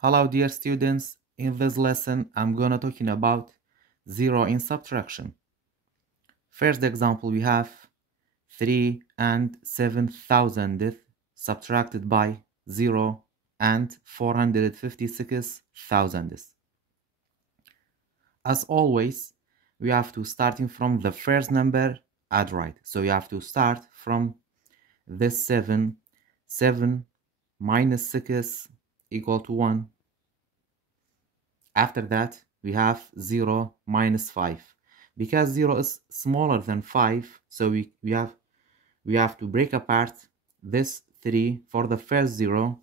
Hello dear students, in this lesson I'm gonna talking about 0 in subtraction. First example we have 3 and 7,000th subtracted by 0 and 456 thousandths. As always, we have to starting from the first number, add right. So you have to start from this 7 minus 6 equal to 1. After that, we have 0 minus 5. Because 0 is smaller than 5, so we have to break apart this 3 for the first 0.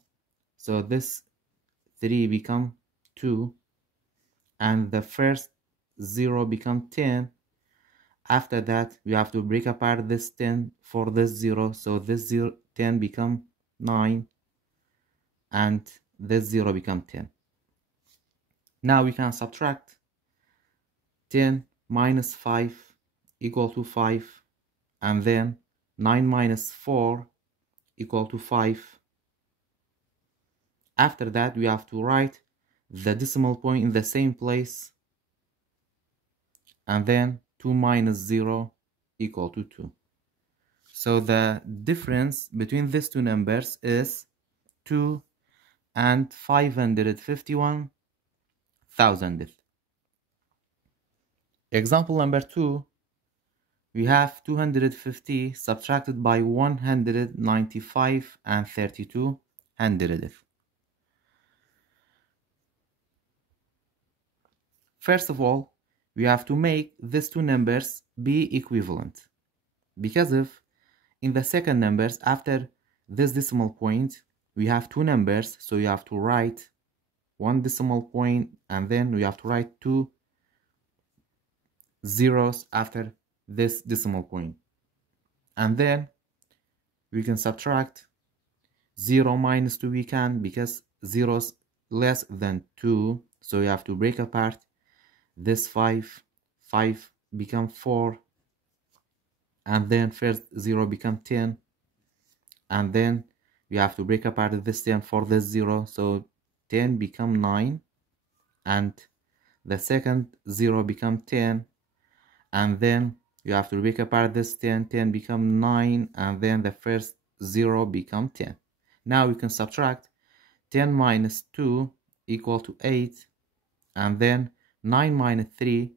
So this 3 become 2, and the first 0 become 10. After that, we have to break apart this 10 for this 0. So this 10 become 9, and this 0 become 10. Now we can subtract 10 minus 5 equal to 5, and then 9 minus 4 equal to 5. After that, we have to write the decimal point in the same place, and then 2 minus 0 equal to 2. So the difference between these two numbers is 2 and 551 thousandth. Example number 2, we have 250 subtracted by 195 and 32 hundredth. First of all, we have to make these two numbers be equivalent, because if in the second numbers after this decimal point we have two numbers, so you have to write one decimal point and then we have to write 2 zeros after this decimal point, and then we can subtract 0 minus 2 we can, because 0 is less than 2, so you have to break apart this 5 become 4, and then first 0 become 10, and then we have to break apart this 10 for this 0, so 10 become 9, and the second 0 become 10, and then you have to break apart this 10 become 9, and then the first 0 become 10. Now we can subtract 10 minus 2 equal to 8, and then 9 minus 3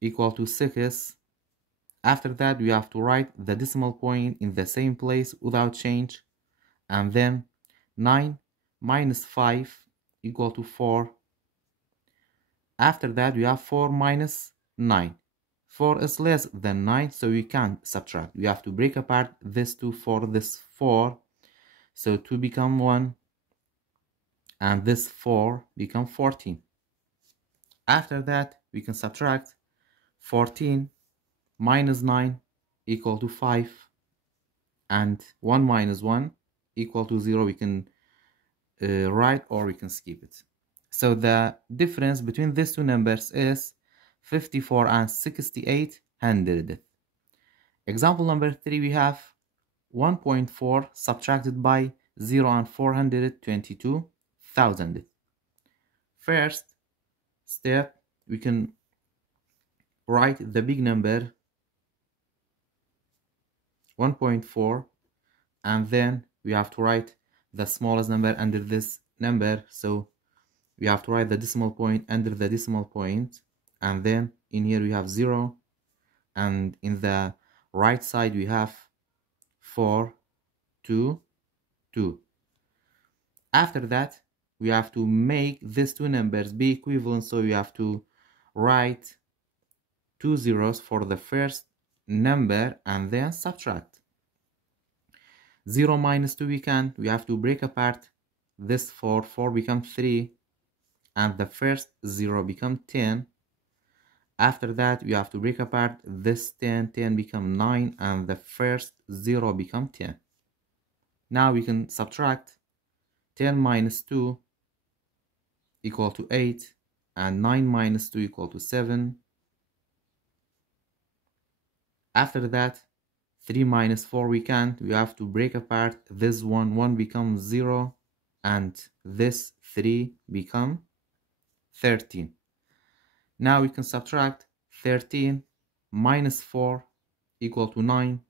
equal to 6. After that, we have to write the decimal point in the same place without change, and then 9 minus 5 equal to 4. After that, we have 4 minus 9. 4 is less than 9, so we can't subtract. We have to break apart this 2 for this 4. So 2 become 1, and this 4 become 14. After that, we can subtract 14 minus 9 equal to 5, and 1 minus 1 equal to 0. We can write or we can skip it. So the difference between these two numbers is 54 and 68 hundredth. Example number 3, we have 1.4 subtracted by 0 and 422 thousandth. First step, we can write the big number 1.4, and then we have to write the smallest number under this number, so we have to write the decimal point under the decimal point, and then in here we have 0, and in the right side we have 4, 2, 2. After that, we have to make these two numbers be equivalent, so we have to write 2 zeros for the first number and then subtract. 0 minus 2 we have to break apart this 4 become 3, and the first 0 become 10. After that, we have to break apart this 10 become 9, and the first 0 become 10. Now we can subtract 10 minus 2 equal to 8, and 9 minus 2 equal to 7. After that, 3 minus 4 we have to break apart this 1 becomes 0, and this 3 become 13. Now we can subtract 13 minus 4 equal to 9.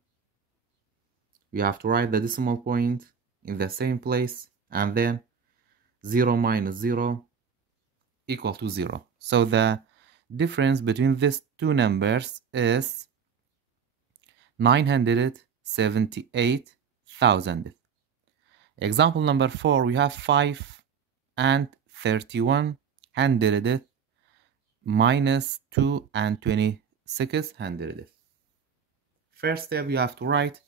We have to write the decimal point in the same place, and then 0 minus 0 equal to 0. So the difference between these two numbers is 978,000. Example number 4, we have 5 and 31 hundredth minus 2 and 26 hundredth. First step, you have to write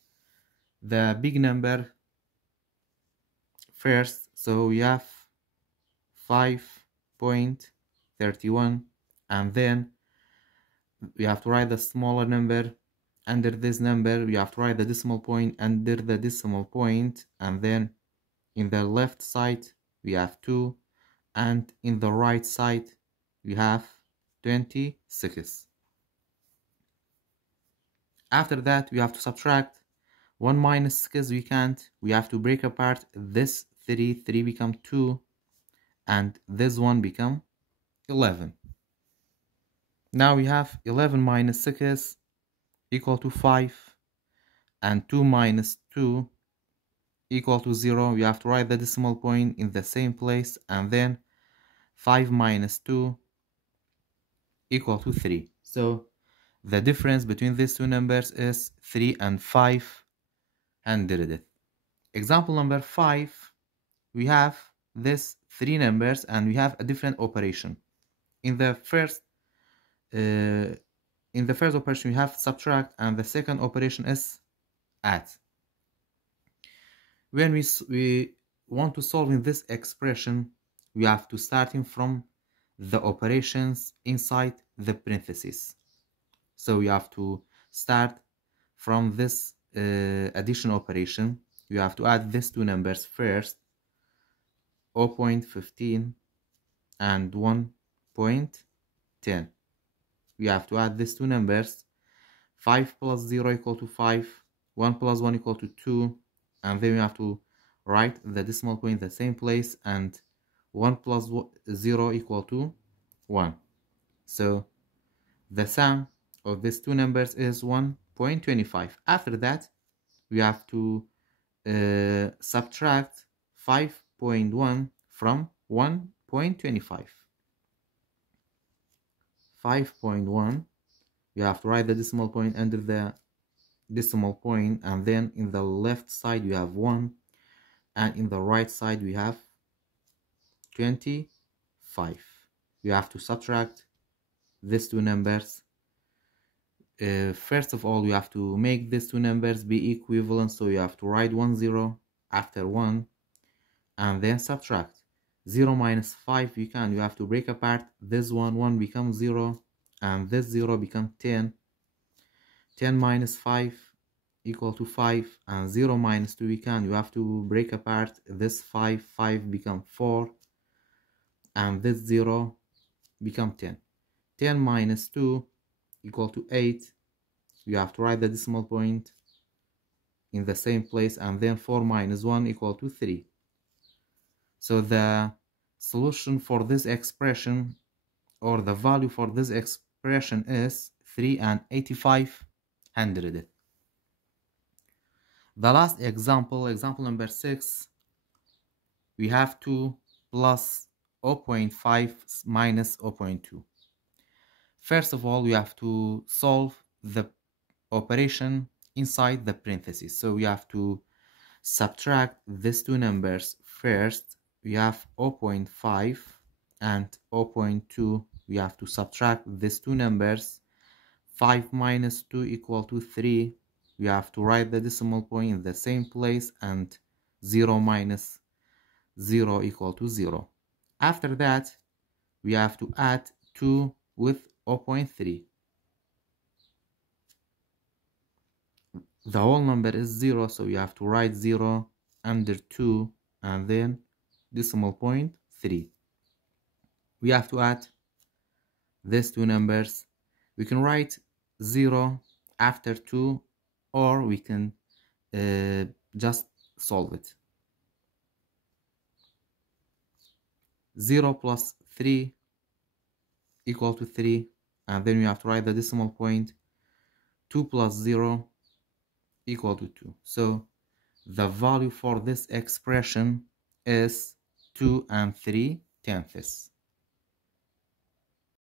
the big number first. So we have 5.31, and then we have to write the smaller number under this number. We have to write the decimal point under the decimal point, and then in the left side we have 2, and in the right side we have 26. After that, we have to subtract 1 minus 6. We can't. We have to break apart this 3 become 2, and this one become 11. Now we have 11 minus 6 equal to 5, and 2 minus 2 equal to 0. We have to write the decimal point in the same place, and then 5 minus 2 equal to 3. So the difference between these two numbers is 3 and 5 hundredth. Example number 5, we have these 3 numbers and we have a different operation. In the first operation we have subtract, and the second operation is add. When we want to solve in this expression, we have to starting from the operations inside the parentheses. So we have to start from this addition operation. You have to add these two numbers first, 0.15 and 1.10. We have to add these two numbers. 5 plus 0 equal to 5, 1 plus 1 equal to 2, and then we have to write the decimal point in the same place, and 1 plus 0 equal to 1. So the sum of these two numbers is 1.25. After that, we have to subtract 5.1 from 1.25. 5.1, we have to write the decimal point under the decimal point, and then in the left side we have 1, and in the right side we have 25. We have to subtract these two numbers. First of all, we have to make these two numbers be equivalent, so you have to write 1 0 after 1, and then subtract 0 minus 5. You have to break apart this 1 becomes 0, and this 0 becomes 10. 10 minus 5 equal to 5, and 0 minus 2 you have to break apart this 5 become 4, and this 0 become 10. 10 minus 2 equal to 8. You have to write the decimal point in the same place, and then 4 minus 1 equal to 3. So the solution for this expression, or the value for this expression, is 3 and 85 hundredth. The last example, example number 6, we have 2 plus 0.5 minus 0.2. First of all, we have to solve the operation inside the parentheses. So we have to subtract these two numbers first. We have 0.5 and 0.2. We have to subtract these two numbers. 5 minus 2 equal to 3. We have to write the decimal point in the same place, and 0 minus 0 equal to 0. After that, we have to add 2 with 0.3. The whole number is 0, so you have to write 0 under 2, and then decimal point 3. We have to add these two numbers. We can write 0 after 2, or we can just solve it. 0 plus 3 equal to 3, and then we have to write the decimal point. 2 plus 0 equal to 2. So the value for this expression is 2 and 3/10.